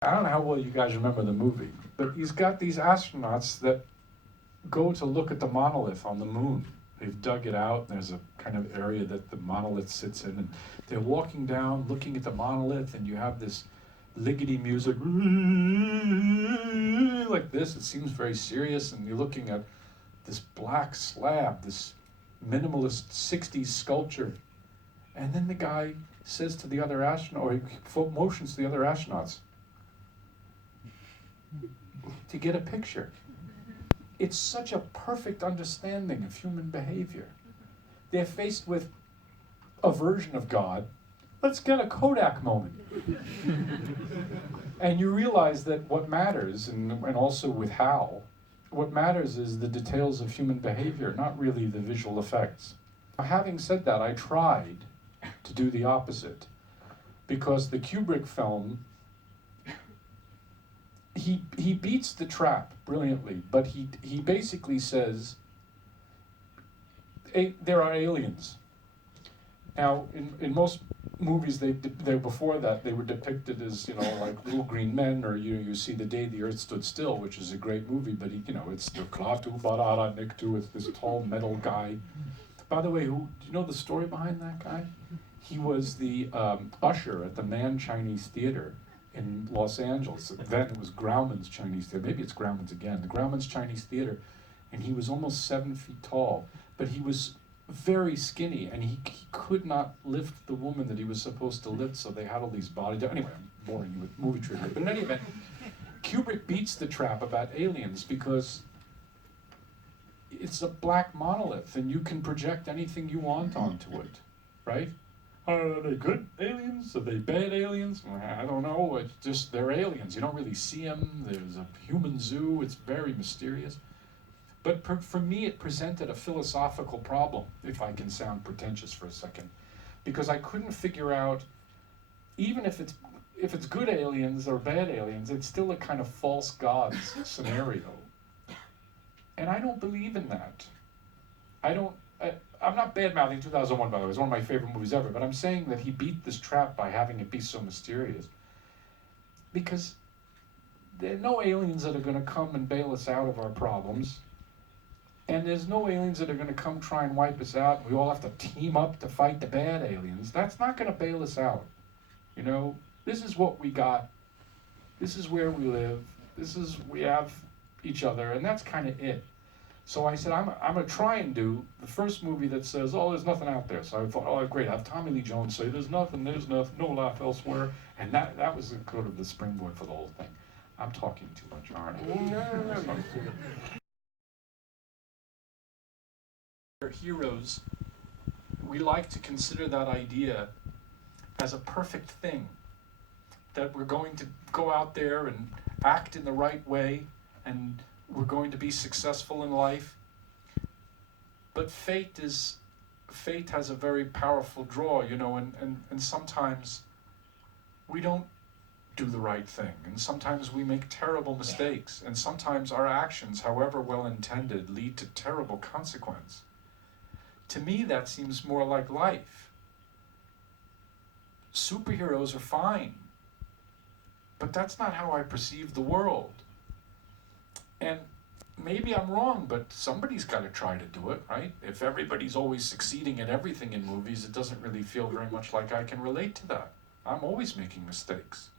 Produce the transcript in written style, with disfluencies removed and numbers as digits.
I don't know how well you guys remember the movie, but he's got these astronauts that go to look at the monolith on the moon. They've dug it out, and there's a kind of area that the monolith sits in, and they're walking down, looking at the monolith, and you have this liggity music like this. It seems very serious, and you're looking at this black slab, this minimalist 60s sculpture. And then the guy says to the other astronaut, or he motions to the other astronauts to get a picture. It's such a perfect understanding of human behavior. They're faced with a version of God. Let's get a Kodak moment. And you realize that what matters, and also with Hal, what matters is the details of human behavior, not really the visual effects. Having said that, I tried to do the opposite, because the Kubrick film, he beats the trap brilliantly, but he basically says there are aliens. Now, in most movies, they before that, they were depicted as, like little green men, or you see The Day the Earth Stood Still, which is a great movie, but it's the Klaatu Barara Niktu, it's this tall metal guy. By the way, do you know the story behind that guy? He was the usher at the Mann Chinese Theater in Los Angeles. Then it was Grauman's Chinese Theater. Maybe it's Grauman's again. The Grauman's Chinese Theater, and he was almost 7 feet tall, but he was very skinny, and he could not lift the woman that he was supposed to lift, so they had all these body... Anyway, I'm boring you with movie trivia. But in any event, Kubrick beats the trap about aliens because it's a black monolith, and you can project anything you want onto it, right? Are they good aliens? Are they bad aliens? I don't know. It's just, they're aliens. You don't really see them. There's a human zoo. It's very mysterious. But for me, it presented a philosophical problem, if I can sound pretentious for a second, because I couldn't figure out, even if it's good aliens or bad aliens, it's still a kind of false gods scenario. And I don't believe in that. I'm not bad-mouthing 2001, by the way. It's one of my favorite movies ever, but I'm saying that he beat this trap by having it be so mysterious. Because there are no aliens that are going to come and bail us out of our problems. And there's no aliens that are going to come try and wipe us out. We all have to team up to fight the bad aliens. That's not going to bail us out. This is what we got. This is where we live. We have each other, and that's kind of it. So I said, I'm going to try and do the first movie that says, there's nothing out there. So I thought, great, I have Tommy Lee Jones say, there's nothing, no life elsewhere. And that was sort of the springboard for the whole thing. I'm talking too much, aren't I? Heroes, we like to consider that idea as a perfect thing, that we're going to go out there and act in the right way, and we're going to be successful in life. But fate has a very powerful draw, and sometimes we don't do the right thing, and sometimes we make terrible mistakes, and sometimes our actions, however well intended, lead to terrible consequence. To me, that seems more like life. Superheroes are fine, but that's not how I perceive the world. And maybe I'm wrong, but somebody's got to try to do it, right? If everybody's always succeeding at everything in movies, it doesn't really feel very much like I can relate to that. I'm always making mistakes.